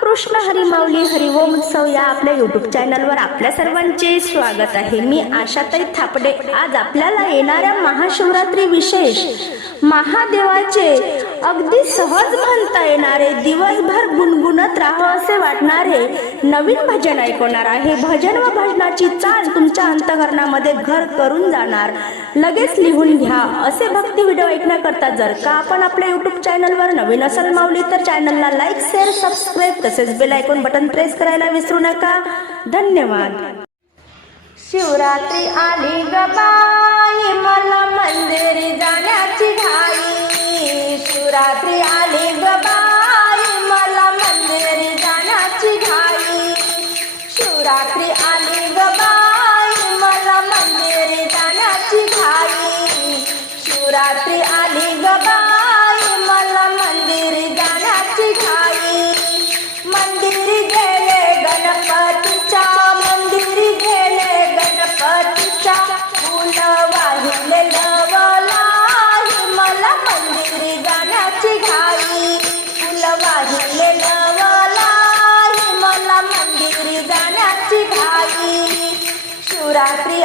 कृष्ण हरी माऊली हरिओम उत्सव या आपल्या युट्यूब चॅनलवर आपल्या सर्वांचे स्वागत आहे. मी आशाताई थापडे. आज आपल्याला येणाऱ्या महाशिवरात्री विशेष महादेवाचे अगदी सहज म्हणता येणारे दिवसभर गुणगुणत राहावं असे वाटणारे नवीन भजन ऐकवणार आहे. भजन व भजनाची चाल तुमच्या अंतकरणामध्ये घर करून जाणार. लगेच लिहून घ्या. असे भक्ती व्हिडिओ ऐकण्याकरता जर का आपण आपल्या युट्यूब चॅनलवर नवीन असेल माऊली तर चॅनलला लाईक शेअर सबस्क्राईब तसेच बेल ऐकून बटन प्रेस करायला विसरू नका. धन्यवाद. शिवरात्री आली ग फुल वाहिले लवलाई मला मंदिरी जाण्याची घाई. फुल वाहिले लवलाई मला मंदिरी जाण्याची घाई. शिवरात्री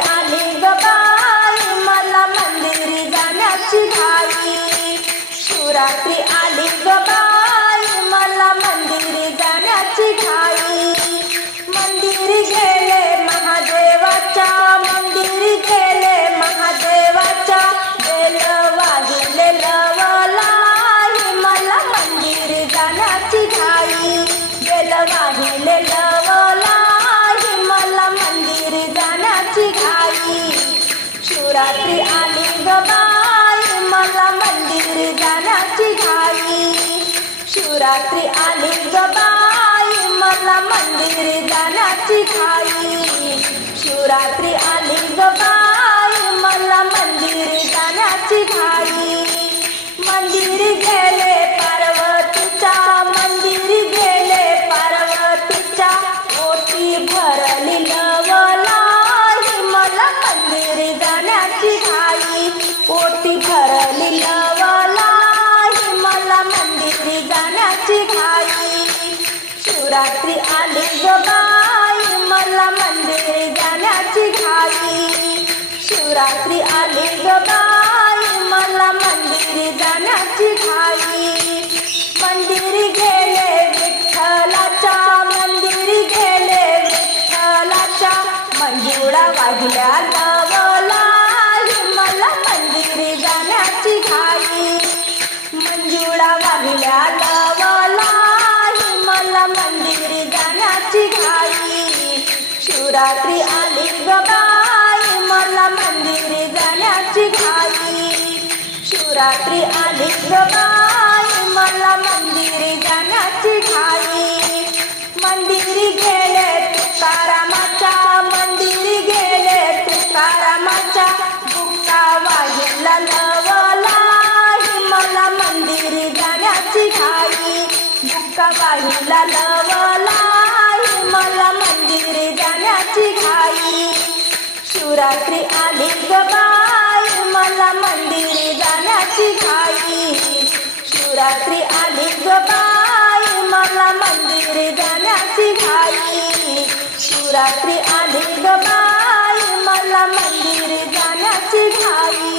जाण्याची आई. शिवरात्री आली ग बाई मला मंदिर जाण्याची घाई. शिवरात्री आली ग बाई मला मंदिर जाण्याची घाई. शिवरात्री शिवरात्री आली बाई मला मंदिरी जाण्याची घाई शिवरात्री आली बाई मला मंदिरी जाण्याची घाई मंदिरी गेले विठ्ठलाच्या मंदिरी गेले विठ्ठलाच्या. मंजुळा वाहिल्या लवलाई मला मंदिरी जाण्याची घाई मंजुळा वाहिल्या लवलाई मला मंदिरी घाई शिवरात्री आली ग बाई. मला मंदिरी जाण्याची घाई शिवरात्री आली ग बाई. मला मंदिरी जाण्याची घाई मंदिरी गेले तुकारामाच्या. मंदिरी गेले तुकारामाच्या. बुक्का वाहिला नवला मला मंदिरी जाण्याची घाई बुक्का वाहिला जाण्याची घाई. शिवरात्री आली ग बाई. मला मंदिरी जाण्याची घाई. शिवरात्री आली ग बाई. मला मंदिरी जाण्याची घाई. शिवरात्री आली ग बाई. मला मंदिरी जाण्याची घाई.